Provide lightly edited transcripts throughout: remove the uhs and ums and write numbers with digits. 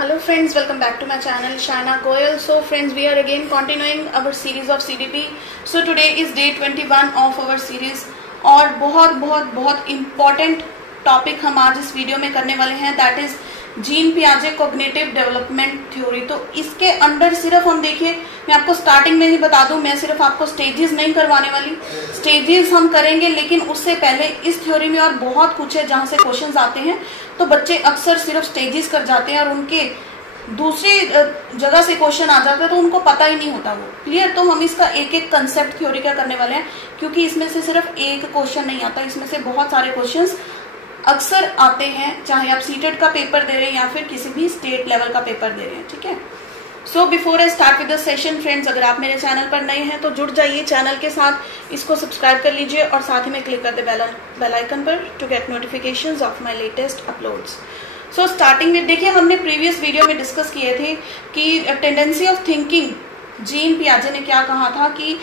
Hello friends, welcome back to my channel Shaina Goyal. So friends, we are again continuing our series of CDP. So today is day 21 of our series और बहुत important topic हम आज इस video में करने वाले हैं, that is Jean पियाजे कॉग्निटिव डेवलपमेंट थ्योरी। तो इसके अंदर सिर्फ हम देखिए, मैं आपको स्टार्टिंग में ही बता दूं, मैं सिर्फ आपको स्टेजेस नहीं करवाने वाली, स्टेजेस हम करेंगे, लेकिन उससे पहले इस थ्योरी में और बहुत कुछ है जहां से क्वेश्चंस आते हैं। तो बच्चे अक्सर सिर्फ स्टेजेस कर जाते हैं और उनके दूसरी जगह से क्वेश्चन आ जाता है तो उनको पता ही नहीं होता वो क्लियर। तो हम इसका एक एक कंसेप्ट थ्योरी का करने वाले हैं, क्योंकि इसमें से सिर्फ एक क्वेश्चन नहीं आता, इसमें से बहुत सारे क्वेश्चंस अक्सर आते हैं, चाहे आप सीटेट का पेपर दे रहे हैं या फिर किसी भी स्टेट लेवल का पेपर दे रहे हैं, ठीक है। So before I start with the session friends, अगर आप मेरे चैनल पर नए हैं तो जुड़ जाइए चैनल के साथ, इसको सब्सक्राइब कर लीजिए और साथ ही में क्लिक कर दे बेल आइकन पर to get notifications of my latest uploads. So starting में देखिए, हमने प्रीवियस वीडियो में डिस्कस किए थे कि टेंडेंसी ऑफ थिंकिंग, जीन पियाजे ने क्या कहा था कि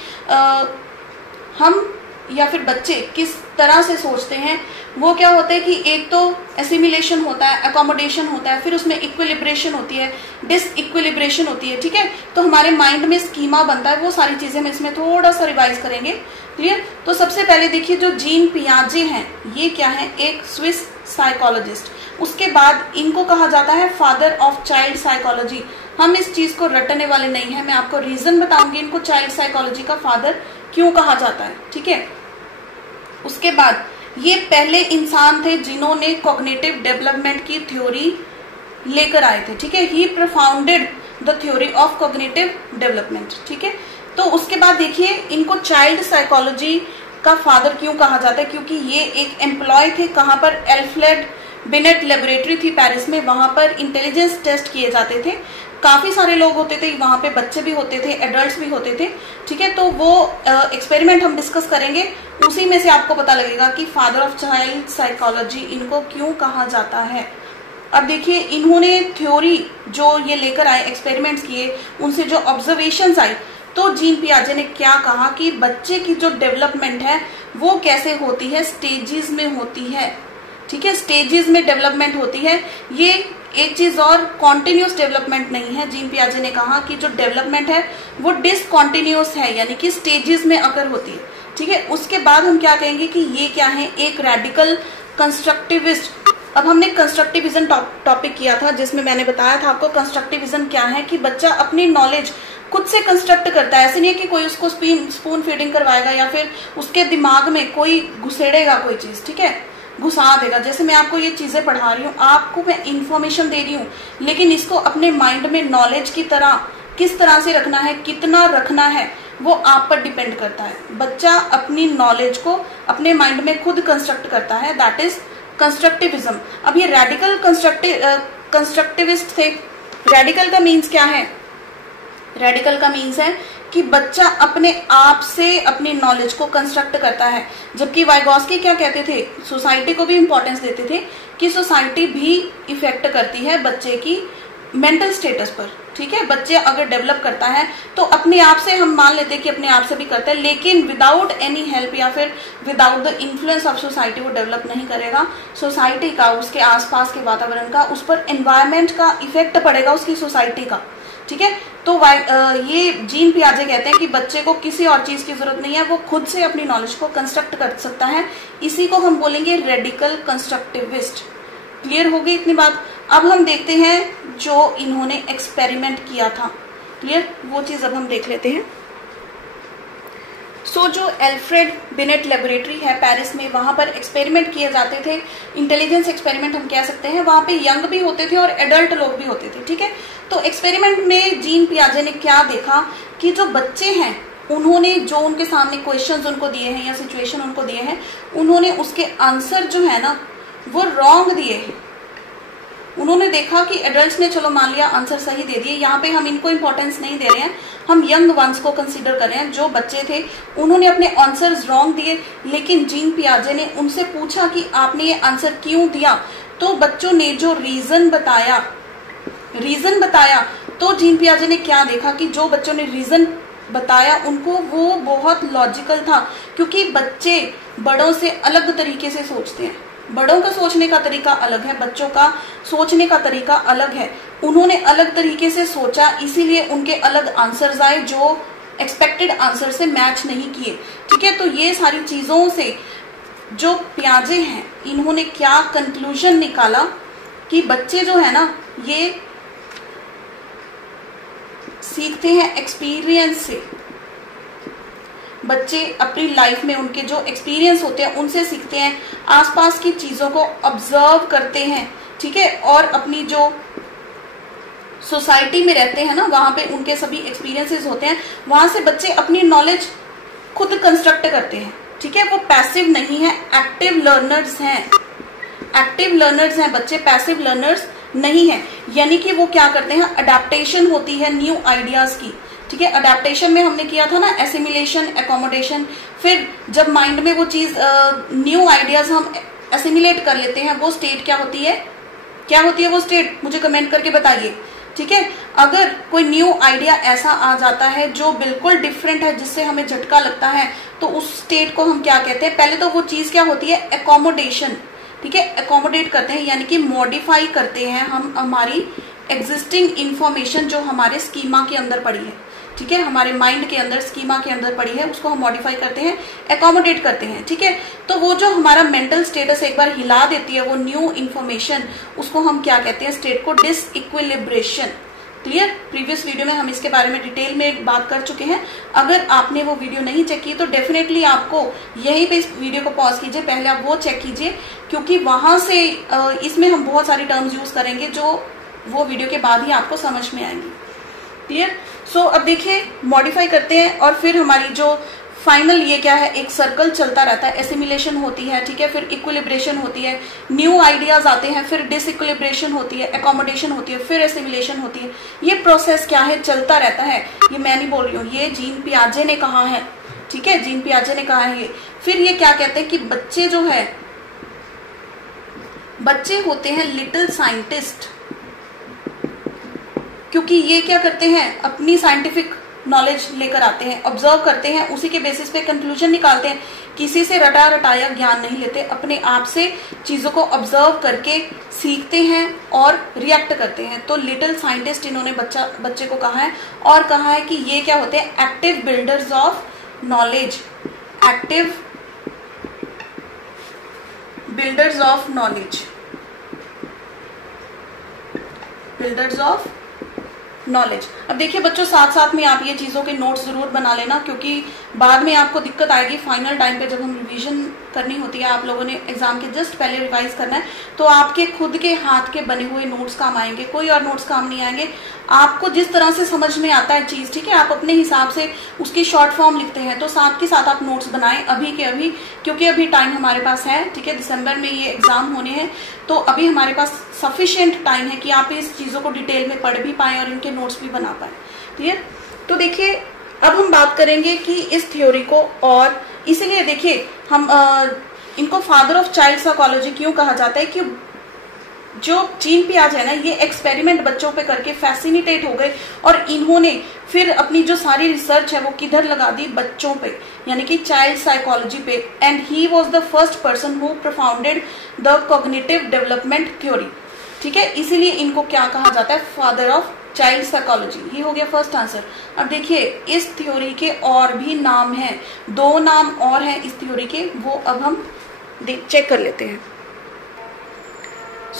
हम या फिर बच्चे किस तरह से सोचते हैं। वो क्या होता है कि एक तो एसिमिलेशन होता है, अकोमोडेशन होता है, फिर उसमें इक्विलिब्रेशन होती है, डिसइक्विलिब्रेशन होती है, ठीक है। तो हमारे माइंड में स्कीमा बनता है, वो सारी चीजें हम इसमें थोड़ा सा रिवाइज करेंगे, क्लियर। तो सबसे पहले देखिए, जो जीन पियाजे हैं ये क्या है, एक स्विस साइकोलॉजिस्ट। उसके बाद इनको कहा जाता है फादर ऑफ चाइल्ड साइकोलॉजी। हम इस चीज को रटने वाले नहीं है, मैं आपको रीजन बताऊंगी इनको चाइल्ड साइकोलॉजी का फादर क्यों कहा जाता है, ठीक है। उसके बाद ये पहले इंसान थे जिन्होंने कॉग्निटिव डेवलपमेंट की थ्योरी लेकर आए थे, ठीक है। He propounded the theory of cognitive development, ठीक है। तो उसके बाद देखिए, इनको चाइल्ड साइकोलॉजी का फादर क्यों कहा जाता है, क्योंकि ये एक एम्प्लॉय थे, कहां पर, एल्फ्रेड बिनेट लेबोरेटरी थी पेरिस में, वहां पर इंटेलिजेंस टेस्ट किए जाते थे। काफी सारे लोग होते थे वहां पे, बच्चे भी होते थे, एडल्ट्स भी होते थे, ठीक है। तो वो एक्सपेरिमेंट हम डिस्कस करेंगे, उसी में से आपको पता लगेगा कि फादर ऑफ चाइल्ड साइकोलॉजी इनको क्यों कहा जाता है। अब देखिए, इन्होंने थ्योरी जो ये लेकर आए, एक्सपेरिमेंट्स किए, उनसे जो ऑब्जर्वेशंस आई, तो जीन पियाजे ने क्या कहा कि बच्चे की जो डेवलपमेंट है वो कैसे होती है, स्टेजेस में होती है, ठीक है। स्टेजेस में डेवलपमेंट होती है। ये एक चीज और, कॉन्टिन्यूस डेवलपमेंट नहीं है। जीन पियाजे ने कहा कि जो डेवलपमेंट है वो डिसकॉन्टिन्यूस है, यानी कि स्टेजेस में अगर होती है, ठीक है। उसके बाद हम क्या कहेंगे कि ये क्या है, एक रेडिकल कंस्ट्रक्टिविस्ट। अब हमने कंस्ट्रक्टिविज्म टॉपिक किया था, जिसमें मैंने बताया था आपको कंस्ट्रक्टिविज्म क्या है, कि बच्चा अपनी नॉलेज खुद से कंस्ट्रक्ट करता है। ऐसे नहीं है कि कोई उसको स्पून फीडिंग करवाएगा या फिर उसके दिमाग में कोई घुसेड़ेगा कोई चीज, ठीक है, घुसा देगा। जैसे मैं आपको ये चीजें पढ़ा रही हूँ, आपको मैं इंफॉर्मेशन दे रही हूँ, लेकिन इसको अपने माइंड में नॉलेज की तरह किस तरह से रखना है, कितना रखना है, वो आप पर डिपेंड करता है। बच्चा अपनी नॉलेज को अपने माइंड में खुद कंस्ट्रक्ट करता है, दैट इज कंस्ट्रक्टिविज्म। अब ये रेडिकल कंस्ट्रक्टिविस्ट थे। रेडिकल का मीन्स क्या है, रेडिकल का मीन्स है कि बच्चा अपने आप से अपनी नॉलेज को कंस्ट्रक्ट करता है। जबकि वाइगोस्की क्या कहते थे, सोसाइटी को भी इंपॉर्टेंस देते थे कि सोसाइटी भी इफेक्ट करती है बच्चे की मेंटल स्टेटस पर, ठीक है। बच्चे अगर डेवलप करता है तो अपने आप से, हम मान लेते हैं कि अपने आप से भी करता है, लेकिन विदाउट एनी हेल्प या फिर without the influence of society वो डेवलप नहीं करेगा। सोसाइटी का, उसके आसपास के वातावरण का, उस पर एनवायरमेंट का इफेक्ट पड़ेगा, उसकी सोसाइटी का, ठीक है। तो ये जीन पियाजे कहते हैं कि बच्चे को किसी और चीज की जरूरत नहीं है, वो खुद से अपनी नॉलेज को कंस्ट्रक्ट कर सकता है। इसी को हम बोलेंगे रेडिकल कंस्ट्रक्टिविस्ट। क्लियर हो गई इतनी बात। अब हम देखते हैं जो इन्होंने एक्सपेरिमेंट किया था, क्लियर, वो चीज अब हम देख लेते हैं। जो एल्फ्रेड बिनेट लेबोरेटरी है पेरिस में, वहां पर एक्सपेरिमेंट किए जाते थे, इंटेलिजेंस एक्सपेरिमेंट हम कह सकते हैं। वहां पे यंग भी होते थे और एडल्ट लोग भी होते थे, ठीक है। तो एक्सपेरिमेंट में जीन पियाजे ने क्या देखा कि जो बच्चे हैं, उन्होंने जो उनके सामने क्वेश्चंस उनको दिए हैं या सिचुएशन उनको दिए हैं, उन्होंने उसके आंसर जो है ना वो रॉन्ग दिए हैं। उन्होंने देखा कि एडल्ट्स ने, चलो मान लिया, आंसर सही दे दिए, यहाँ पे हम इनको इंपॉर्टेंस नहीं दे रहे हैं, हम यंग वंस को कंसीडर कर रहे हैं। जो बच्चे थे उन्होंने अपने आंसर्स रॉन्ग दिए, लेकिन जीन पियाजे ने उनसे पूछा कि आपने ये आंसर क्यों दिया। तो बच्चों ने जो रीजन बताया, तो जीन पियाजे ने क्या देखा कि जो बच्चों ने रीजन बताया उनको वो बहुत लॉजिकल था, क्योंकि बच्चे बड़ों से अलग तरीके से सोचते हैं। बड़ों का सोचने का तरीका अलग है, बच्चों का सोचने का तरीका अलग है। उन्होंने अलग तरीके से सोचा, इसीलिए उनके अलग आंसर्स आए जो एक्सपेक्टेड आंसर से मैच नहीं किए। ठीक है, तो ये सारी चीजों से जो पियाजे हैं इन्होंने क्या कंक्लूजन निकाला कि बच्चे जो है ना ये सीखते हैं एक्सपीरियंस से। बच्चे अपनी लाइफ में उनके जो एक्सपीरियंस होते हैं उनसे सीखते हैं, आसपास की चीजों को ऑब्जर्व करते हैं। ठीक है, और अपनी जो सोसाइटी में रहते हैं ना वहां पे उनके सभी एक्सपीरियंसेस होते हैं, वहां से बच्चे अपनी नॉलेज खुद कंस्ट्रक्ट करते हैं। ठीक है, वो पैसिव नहीं है, एक्टिव लर्नर्स हैं। एक्टिव लर्नर्स हैं बच्चे, पैसिव लर्नर्स नहीं है। यानी कि वो क्या करते हैं, अडेप्टेशन होती है न्यू आइडियाज की। ठीक है, अडेप्टेशन में हमने किया था ना एसिमिलेशन, एकोमोडेशन। फिर जब माइंड में वो चीज न्यू आइडियाज हम एसिमिलेट कर लेते हैं, वो स्टेट क्या होती है, क्या होती है वो स्टेट, मुझे कमेंट करके बताइए। ठीक है, अगर कोई न्यू आइडिया ऐसा आ जाता है जो बिल्कुल डिफरेंट है, जिससे हमें झटका लगता है, तो उस स्टेट को हम क्या कहते हैं, पहले तो वो चीज क्या होती है, एकोमोडेशन। ठीक है, एकोमोडेट करते हैं यानी कि मॉडिफाई करते हैं हम हमारी एग्जिस्टिंग इंफॉर्मेशन जो हमारे स्कीमा के अंदर पड़ी है। ठीक है, हमारे माइंड के अंदर स्कीमा के अंदर पड़ी है, उसको हम मॉडिफाई करते हैं, एकोमोडेट करते हैं। ठीक है, तो वो जो हमारा मेंटल स्टेटस एक बार हिला देती है वो न्यू इंफॉर्मेशन, उसको हम क्या कहते हैं, स्टेट को डिसइक्विलिब्रेशन। क्लियर, प्रीवियस वीडियो में हम इसके बारे में डिटेल में बात कर चुके हैं। अगर आपने वो वीडियो नहीं चेक की तो डेफिनेटली आपको यहीं पे इस वीडियो को पॉज कीजिए, पहले आप वो चेक कीजिए, क्योंकि वहां से इसमें हम बहुत सारी टर्म्स यूज करेंगे जो वो वीडियो के बाद ही आपको समझ में आएंगी। क्लियर, सो अब देखिए मॉडिफाई करते हैं और फिर हमारी जो फाइनल ये क्या है, एक सर्कल चलता रहता है, एसिमिलेशन होती है। ठीक है, फिर इक्विलिब्रेशन होती है, न्यू आइडियाज आते हैं, फिर डिसइक्विलिब्रेशन होती है, एकोमोडेशन होती है, फिर एसिमिलेशन होती है। ये प्रोसेस क्या है, चलता रहता है। ये मैं नहीं बोल रही हूँ, ये जीन पियाजे ने कहा है। ठीक है, जीन पियाजे ने कहा है ये। फिर ये क्या कहते हैं कि बच्चे जो है, बच्चे होते हैं लिटिल साइंटिस्ट, क्योंकि ये क्या करते हैं, अपनी साइंटिफिक नॉलेज लेकर आते हैं, ऑब्जर्व करते हैं, उसी के बेसिस पे कंक्लूजन निकालते हैं। किसी से रटा रटाया ज्ञान नहीं लेते, अपने आप से चीजों को ऑब्जर्व करके सीखते हैं और रिएक्ट करते हैं। तो लिटिल साइंटिस्ट इन्होंने बच्चे को कहा है, और कहा है कि ये क्या होते हैं, active builders of knowledge. Active builders of knowledge, builders of knowledge. अब देखिए बच्चों, साथ साथ में आप ये चीजों के नोट्स जरूर बना लेना, क्योंकि बाद में आपको दिक्कत आएगी फाइनल टाइम पे जब हम रिवीजन करनी होती है। आप लोगों ने एग्जाम के जस्ट पहले रिवाइज करना है, तो आपके खुद के हाथ के बने हुए नोट्स काम आएंगे, कोई और नोट्स काम नहीं आएंगे। आपको जिस तरह से समझ में आता है चीज, ठीक है, आप अपने हिसाब से उसकी शॉर्ट फॉर्म लिखते हैं, तो साथ के साथ आप नोट्स बनाएं अभी के अभी, क्योंकि अभी टाइम हमारे पास है। ठीक है, दिसंबर में ये एग्जाम होने हैं, तो अभी हमारे पास सफिशिएंट टाइम है कि आप इस चीजों को डिटेल में पढ़ भी पाएं और इनके नोट्स भी बना पाए। क्लियर, तो देखिए अब हम बात करेंगे कि इस थ्योरी को, और इसीलिए देखिए हम इनको फादर ऑफ चाइल्ड साइकोलॉजी क्यों कहा जाता है, कि जो जीन पियाजे है ना, ये एक्सपेरिमेंट बच्चों पे करके फैसिनेटेट हो गए और इन्होंने फिर अपनी जो सारी रिसर्च है वो किधर लगा दी, बच्चों पे, यानी कि चाइल्ड साइकोलॉजी पे। And he was the first person who propounded the cognitive development theory. ठीक है, इसीलिए इनको क्या कहा जाता है, फादर ऑफ चाइल्ड साइकोलॉजी। ये हो गया फर्स्ट आंसर। अब देखिए इस थ्योरी के और भी नाम हैं, 2 नाम और हैं इस थ्योरी के, वो अब हम चेक कर लेते हैं।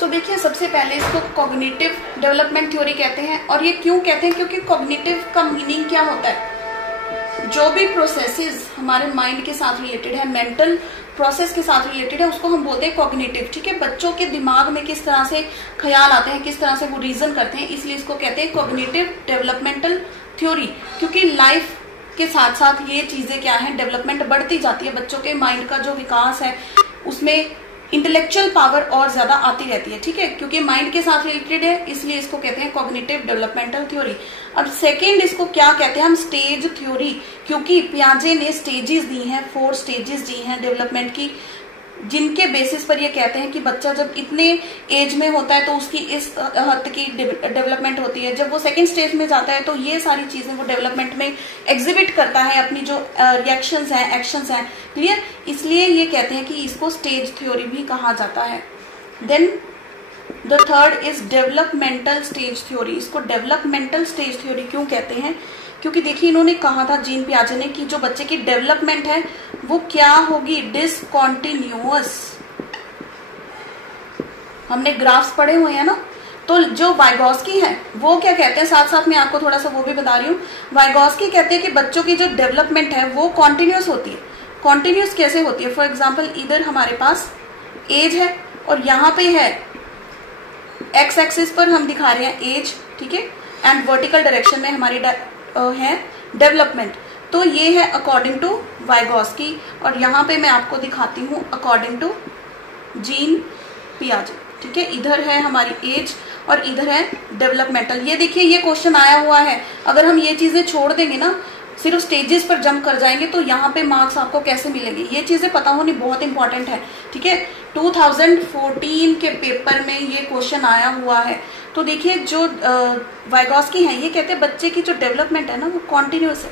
देखिए सबसे पहले इसको कॉग्निटिव डेवलपमेंट थ्योरी कहते हैं। और ये क्यों कहते हैं, क्योंकि कॉग्निटिव का मीनिंग क्या होता है, जो भी प्रोसेसेस हमारे माइंड के साथ रिलेटेड है, मेंटल प्रोसेस के साथ रिलेटेड है, उसको हम बोलते हैं कॉग्निटिव। ठीक है, बच्चों के दिमाग में किस तरह से ख्याल आते हैं, किस तरह से वो रीजन करते हैं, इसलिए इसको कहते हैं कॉग्निटिव डेवलपमेंटल थ्योरी। क्योंकि लाइफ के साथ साथ ये चीजें क्या है, डेवलपमेंट बढ़ती जाती है, बच्चों के माइंड का जो विकास है उसमें इंटेलेक्चुअल पावर और ज्यादा आती रहती है। ठीक है, क्योंकि माइंड के साथ रिलेटेड है, इसलिए इसको कहते हैं कॉग्निटिव डेवलपमेंटल थ्योरी। अब सेकंड इसको क्या कहते हैं हम, स्टेज थ्योरी, क्योंकि पियाजे ने स्टेजेस दी हैं, 4 स्टेजेस दी हैं डेवलपमेंट की, जिनके बेसिस पर ये कहते हैं कि बच्चा जब इतने एज में होता है तो उसकी इस हद की डेवलपमेंट होती है, जब वो सेकंड स्टेज में जाता है तो ये सारी चीजें वो डेवलपमेंट में एग्जिबिट करता है, अपनी जो रिएक्शंस हैं, एक्शंस हैं। क्लियर, इसलिए ये कहते हैं कि इसको स्टेज थ्योरी भी कहा जाता है। Then the third is developmental stage theory. इसको डेवलपमेंटल स्टेज थ्योरी क्यों कहते हैं? क्योंकि देखिए इन्होंने कहा था जीन पियाजे ने कि जो बच्चे की डेवलपमेंट है वो क्या होगी, डिसकॉन्टिन्यूअस। हमने ग्राफ्स पढ़े हुए हैं ना, तो जो वाइगॉस्की है वो क्या कहते हैं, साथ साथ में आपको थोड़ा सा वो भी बता रही हूँ। वाइगॉस्की कहते हैं कि बच्चों की जो डेवलपमेंट है वो कॉन्टिन्यूअस होती है। कॉन्टिन्यूअस कैसे होती है? फॉर एग्जाम्पल इधर हमारे पास एज है और यहाँ पे है एक्स एक्सिस पर हम दिखा रहे हैं एज, ठीक है, एंड वर्टिकल डायरेक्शन में हमारी है डेवलपमेंट। तो ये है अकॉर्डिंग टू वाइगॉस्की, और यहाँ पे मैं आपको दिखाती हूँ अकॉर्डिंग टू जीन पियाजे, ठीक है। इधर है हमारी एज और इधर है डेवलपमेंटल। ये देखिए ये क्वेश्चन आया हुआ है, अगर हम ये चीजें छोड़ देंगे ना, सिर्फ स्टेजेस पर जंप कर जाएंगे तो यहाँ पे मार्क्स आपको कैसे मिलेंगे, ये चीजें पता होनी बहुत इंपॉर्टेंट है, ठीक है। 2014 के पेपर में ये क्वेश्चन आया हुआ है। तो देखिए जो वाइगॉस्की है ये कहते हैं बच्चे की जो डेवलपमेंट है ना वो कॉन्टिन्यूस है,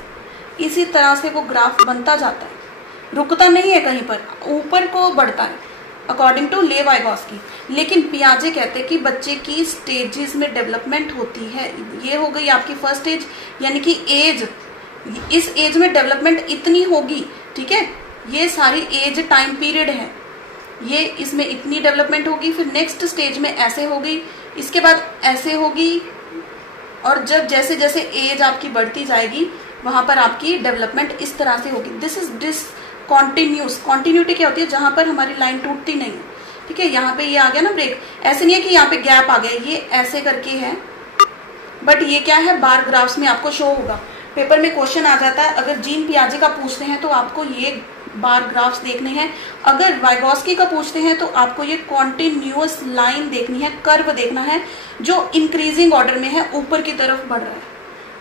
इसी तरह से वो ग्राफ बनता जाता है, रुकता नहीं है कहीं पर, ऊपर को बढ़ता है अकॉर्डिंग टू ले वाइगॉस्की। लेकिन पियाजे कहते हैं कि बच्चे की स्टेजेस में डेवलपमेंट होती है। ये हो गई आपकी फर्स्ट स्टेज, यानी कि एज, इस एज में डेवलपमेंट इतनी होगी, ठीक है, ये सारी एज टाइम पीरियड है, ये इसमें इतनी डेवलपमेंट होगी, फिर नेक्स्ट स्टेज में ऐसे होगी, इसके बाद ऐसे होगी, और जब जैसे जैसे एज आपकी बढ़ती जाएगी वहां पर आपकी डेवलपमेंट इस तरह से होगी। This is discontinuous. कॉन्टिन्यूटी क्या होती है? जहां पर हमारी लाइन टूटती नहीं है, ठीक है। यहाँ पे ये आ गया ना ब्रेक, ऐसे नहीं है कि यहाँ पे गैप आ गया, ये ऐसे करके है, बट ये क्या है, बार ग्राफ्स में आपको शो होगा। पेपर में क्वेश्चन आ जाता है, अगर जीन पियाजे का पूछते हैं तो आपको ये बार ग्राफ्स देखने हैं, अगर वाइगॉस्की का पूछते हैं तो आपको ये कॉन्टिन्यूअस लाइन देखनी है, कर्व देखना है जो इंक्रीजिंग ऑर्डर में है, ऊपर की तरफ बढ़ रहा है,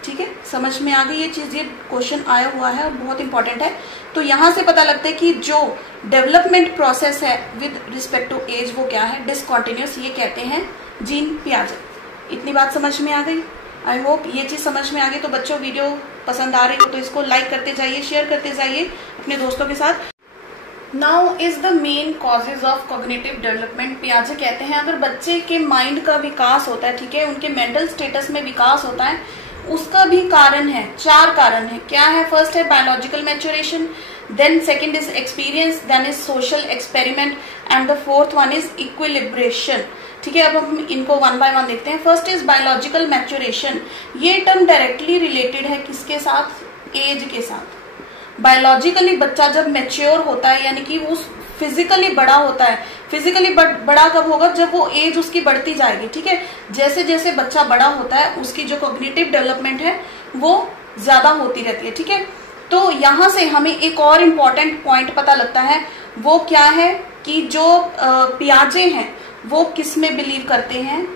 ठीक है। समझ में आ गई ये चीज, ये क्वेश्चन आया हुआ है और बहुत इंपॉर्टेंट है। तो यहां से पता लगता है कि जो डेवलपमेंट प्रोसेस है विद रिस्पेक्ट टू एज वो क्या है, डिसकॉन्टिन्यूअस, ये कहते हैं जीन पियाजे। इतनी बात समझ में आ गई? आई होप ये चीज समझ में आ गई। तो बच्चों वीडियो पसंद आ रही हो तो इसको लाइक करते जाइए, शेयर करते जाइए अपने दोस्तों के साथ। Now is the main causes of cognitive development. पियाजे कहते हैं अगर बच्चे के माइंड का विकास होता है, ठीक है, उनके मेंटल स्टेटस में विकास होता है, उसका भी कारण है, 4 कारण है। क्या है? फर्स्ट है biological maturation, then second is experience, then is social experiment, and the fourth one is equilibration, ठीक है। अब हम इनको वन बाय वन देखते हैं। First is biological maturation. ये टर्म डायरेक्टली रिलेटेड है किसके साथ? एज के साथ। बायोलॉजिकली बच्चा जब मैच्योर होता है, यानी कि वो फिजिकली बड़ा होता है। फिजिकली बड़ा कब होगा? जब वो एज उसकी बढ़ती जाएगी, ठीक है। जैसे जैसे बच्चा बड़ा होता है उसकी जो कॉग्निटिव डेवलपमेंट है वो ज्यादा होती रहती है, ठीक है। तो यहां से हमें एक और इम्पॉर्टेंट पॉइंट पता लगता है, वो क्या है कि जो पियाजे हैं वो किस में बिलीव करते हैं।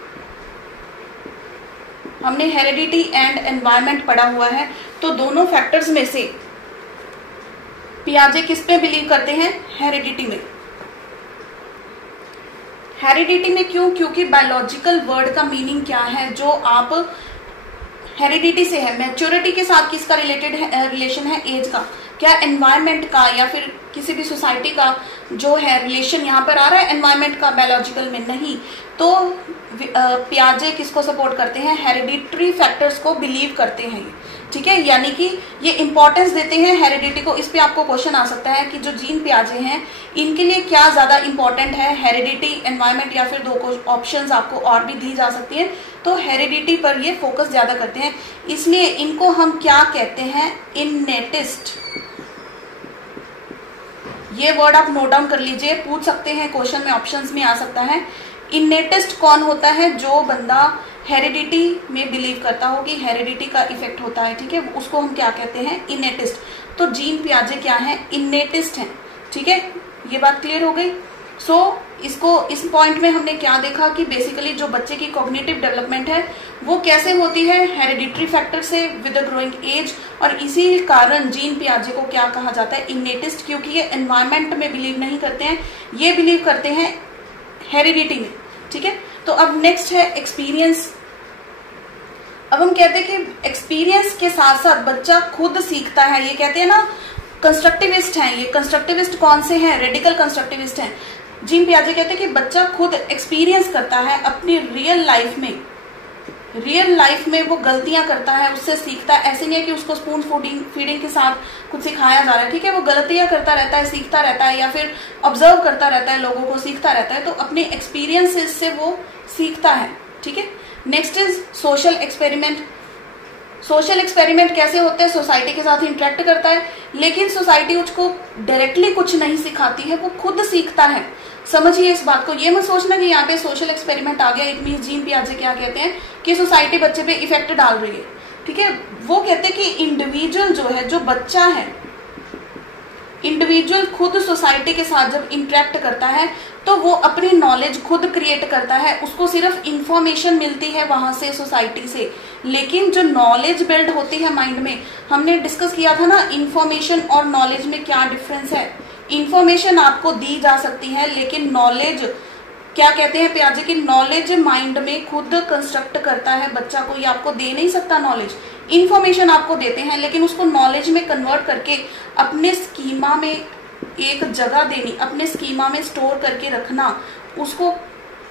हमने हेरिडिटी एंड एनवायरमेंट पढ़ा हुआ है, तो दोनों फैक्टर्स में से पियाजे किस पे बिलीव करते हैं? हेरिडिटी में। हेरिडिटी में क्यों? क्योंकि बायोलॉजिकल वर्ड का मीनिंग क्या है जो आप हेरिडिटी से है, मैच्योरिटी के साथ किसका रिलेशन है? एज का। क्या एनवायरमेंट का या फिर किसी भी सोसाइटी का जो है रिलेशन यहाँ पर आ रहा है एनवायरमेंट का? बायोलॉजिकल में नहीं। तो पियाजे किसको सपोर्ट करते हैं? हेरिडिटरी फैक्टर्स को बिलीव करते हैं, ठीक है। यानी कि ये इंपॉर्टेंस देते हैं हेरिडिटी को। इस पे आपको क्वेश्चन आ सकता है कि जो जीन पियाजे हैं इनके लिए क्या ज्यादा इंपॉर्टेंट है, हेरिडिटी, एनवायरमेंट, या फिर 2 ऑप्शंस आपको और भी दी जा सकती है। तो हेरिडिटी पर ये फोकस ज्यादा करते हैं, इसलिए इनको हम क्या कहते हैं? इनेटिस्ट। ये वर्ड आप नोट डाउन कर लीजिए, पूछ सकते हैं क्वेश्चन में, ऑप्शंस में आ सकता है। इनेटिस्ट कौन होता है? जो बंदा हेरिडिटी में बिलीव करता हो कि हेरिडिटी का इफेक्ट होता है, ठीक है, उसको हम क्या कहते हैं? इनेटिस्ट। तो जीन पियाजे क्या है? इनेटिस्ट हैं, ठीक है। ये बात क्लियर हो गई। इसको इस पॉइंट में हमने क्या देखा कि बेसिकली जो बच्चे की कॉग्निटिव डेवलपमेंट है वो कैसे होती है? हेरिडिटरी फैक्टर से विद द ग्रोइंग एज। और इसी कारण जीन पियाजे को क्या कहा जाता है? इनेटिस्ट, क्योंकि ये एनवायरमेंट में बिलीव नहीं करते हैं, ये बिलीव करते हैं हेरिडिटी में, ठीक है। तो अब नेक्स्ट है एक्सपीरियंस। अब हम कहते हैं कि एक्सपीरियंस के साथ साथ बच्चा खुद सीखता है। ये कहते हैं ना कंस्ट्रक्टिविस्ट हैं, ये कंस्ट्रक्टिविस्ट कौन से हैं? रेडिकल कंस्ट्रक्टिविस्ट हैं। जीन पियाजे कहते हैं कि बच्चा खुद एक्सपीरियंस करता है अपनी रियल लाइफ में वो गलतियां करता है, उससे सीखता है। ऐसे नहीं है कि उसको स्पून फीडिंग के साथ कुछ सिखाया जा रहा है, ठीक है, वो गलतियां करता रहता है, सीखता रहता है, या फिर ऑब्जर्व करता रहता है, लोगों को सीखता रहता है, तो अपने एक्सपीरियंसेस से वो सीखता है, ठीक है। Next is social experiment. Social experiment कैसे होते हैं? सोसाइटी के साथ इंटरेक्ट करता है, लेकिन सोसाइटी उसको डायरेक्टली कुछ नहीं सिखाती है, वो खुद सीखता है। समझिए इस बात को, ये मत सोचना कि यहाँ पे सोशल एक्सपेरिमेंट आ गया इट मींस जीन पियाजे क्या कहते हैं कि सोसाइटी बच्चे पे इफेक्ट डाल रही है, ठीक है। वो कहते हैं कि इंडिविजुअल जो है, जो बच्चा है, इंडिविजुअल खुद सोसाइटी के साथ जब इंटरेक्ट करता है तो वो अपनी नॉलेज खुद क्रिएट करता है। उसको सिर्फ इंफॉर्मेशन मिलती है वहां से, सोसाइटी से, लेकिन जो नॉलेज बिल्ड होती है माइंड में, हमने डिस्कस किया था ना इंफॉर्मेशन और नॉलेज में क्या डिफरेंस है। इंफॉर्मेशन आपको दी जा सकती है, लेकिन नॉलेज क्या कहते हैं पियाजे की, नॉलेज माइंड में खुद कंस्ट्रक्ट करता है। बच्चा कोई आपको दे नहीं सकता नॉलेज, इंफॉर्मेशन आपको देते हैं, लेकिन उसको नॉलेज में कन्वर्ट करके अपने स्कीमा में एक जगह देनी, अपने स्कीमा में स्टोर करके रखना, उसको,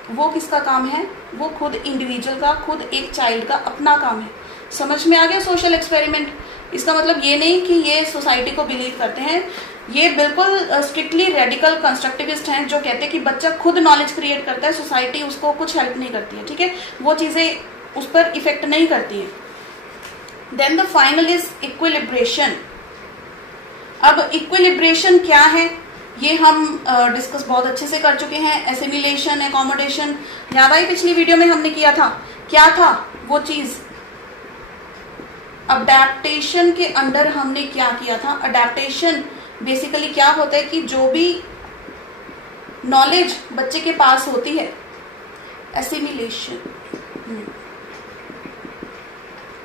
वो किसका काम है? वो खुद इंडिविजुअल का, खुद एक चाइल्ड का अपना काम है। समझ में आ गया सोशल एक्सपेरिमेंट? इसका मतलब ये नहीं कि ये सोसाइटी को बिलीव करते हैं, ये बिल्कुल स्ट्रिक्टली रेडिकल कंस्ट्रक्टिविस्ट हैं जो कहते हैं कि बच्चा खुद नॉलेज क्रिएट करता है, सोसाइटी उसको कुछ हेल्प नहीं करती है, ठीक है, वो चीजें उस पर इफेक्ट नहीं करती है। Then the final is equilibration. अब इक्विलिब्रेशन क्या है ये हम डिस्कस बहुत अच्छे से कर चुके हैं। एसिमिलेशन, एकोमोडेशन, याद आई पिछली वीडियो में हमने किया था, क्या था वो चीज? अडेप्टेशन के अंडर हमने क्या किया था? अडेप्टेशन बेसिकली क्या होता है कि जो भी नॉलेज बच्चे के पास होती है, एसिमिलेशन,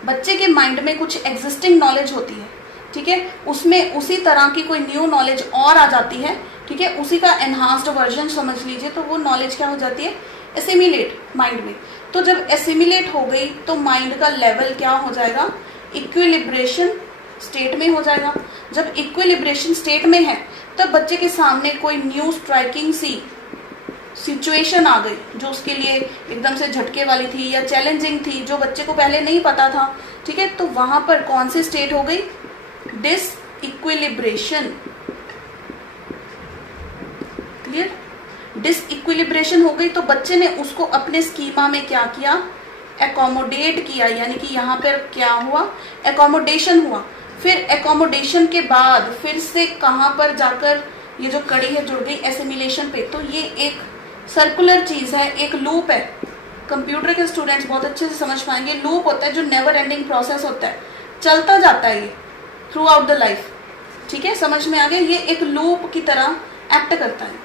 बच्चे के माइंड में कुछ एग्जिस्टिंग नॉलेज होती है, ठीक है, उसमें उसी तरह की कोई न्यू नॉलेज और आ जाती है, ठीक है, उसी का एनहांस्ड वर्जन समझ लीजिए, तो वो नॉलेज क्या हो जाती है? एसिमिलेट माइंड में। तो जब एसिमिलेट हो गई तो माइंड का लेवल क्या हो जाएगा? इक्विलिब्रेशन स्टेट में हो जाएगा। जब इक्विलिब्रेशन स्टेट में है तब बच्चे के सामने कोई न्यू स्ट्राइकिंग सी सिचुएशन आ गई जो उसके लिए एकदम से झटके वाली थी या चैलेंजिंग थी, जो बच्चे को पहले नहीं पता था, ठीक है, तो वहां पर कौन सी स्टेट हो गई? Disequilibration. Clear? Disequilibration हो गई तो बच्चे ने उसको अपने स्कीमा में क्या किया? एकोमोडेट किया, यानी कि यहाँ पर क्या हुआ? एकोमोडेशन हुआ। फिर एकोमोडेशन के बाद फिर से कहां पर जाकर ये जो कड़ी है जुड़ गई? एसिमिलेशन पे। तो ये एक सर्कुलर चीज है, एक लूप है। कंप्यूटर के स्टूडेंट्स बहुत अच्छे से समझ पाएंगे, लूप होता है जो नेवर एंडिंग प्रोसेस होता है, चलता जाता है ये थ्रू आउट द लाइफ, ठीक है, समझ में आ गया? ये एक लूप की तरह एक्ट करता है।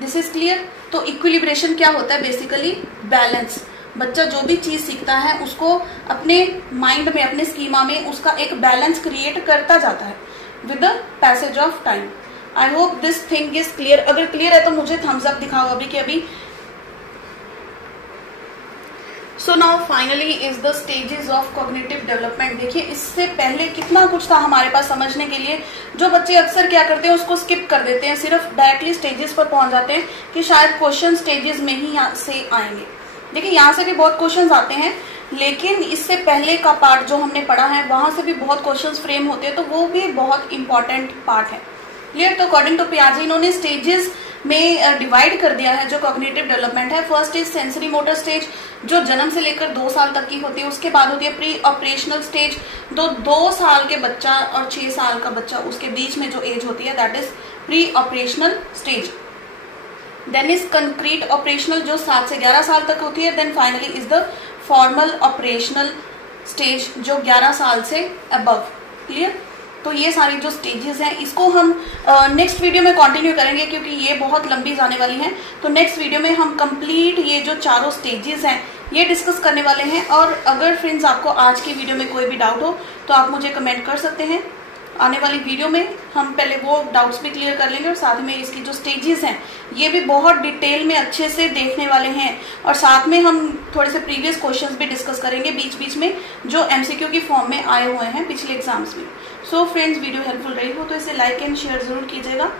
This is clear? तो इक्विलिब्रेशन क्या होता है? Basically balance. बच्चा जो भी चीज सीखता है उसको अपने माइंड में, अपने स्कीमा में उसका एक बैलेंस क्रिएट करता जाता है with the passage of time. I hope this thing is clear. अगर क्लियर है तो मुझे थम्स अप दिखाओ अभी के अभी। So now finally is the stages of cognitive development. देखिए इससे पहले कितना कुछ था हमारे पास समझने के लिए, जो बच्चे अक्सर क्या करते हैं उसको स्किप कर देते हैं, सिर्फ डायरेक्टली स्टेजेस पर पहुंच जाते हैं कि शायद क्वेश्चन स्टेजेस में ही यहाँ से आएंगे। देखिए यहाँ से भी बहुत क्वेश्चंस आते हैं, लेकिन इससे पहले का पार्ट जो हमने पढ़ा है वहां से भी बहुत क्वेश्चंस फ्रेम होते हैं, तो वो भी बहुत इंपॉर्टेंट पार्ट है। क्लियर? तो अकॉर्डिंग टू पियाजे इन्होंने स्टेजेस में डिवाइड कर दिया है जो कॉग्निटिव डेवलपमेंट है। First is sensory motor stage, जो जन्म से लेकर 2 साल तक की होती है। उसके बाद होती है प्री ऑपरेशनल स्टेज, 2 साल के बच्चा और 6 साल का बच्चा, उसके बीच में जो एज होती है that is pre operational stage. Then is concrete operational जो 7 से 11 साल तक होती है। Then finally is the formal operational stage जो 11 साल से अबव। क्लियर? तो ये सारी जो स्टेजेस हैं इसको हम नेक्स्ट वीडियो में कंटिन्यू करेंगे क्योंकि ये बहुत लंबी जाने वाली हैं। तो नेक्स्ट वीडियो में हम कंप्लीट ये जो चारों स्टेजेस हैं ये डिस्कस करने वाले हैं। और अगर फ्रेंड्स आपको आज की वीडियो में कोई भी डाउट हो तो आप मुझे कमेंट कर सकते हैं। आने वाली वीडियो में हम पहले वो डाउट्स भी क्लियर कर लेंगे और साथ में इसकी जो स्टेजेस हैं ये भी बहुत डिटेल में अच्छे से देखने वाले हैं। और साथ में हम थोड़े से प्रीवियस क्वेश्चंस भी डिस्कस करेंगे बीच बीच में जो एमसीक्यू की फॉर्म में आए हुए हैं पिछले एग्जाम्स में। सो फ्रेंड्स वीडियो हेल्पफुल रही हो तो इसे लाइक एंड शेयर जरूर कीजिएगा।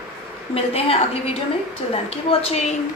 मिलते हैं अगली वीडियो में। Till then keep watching.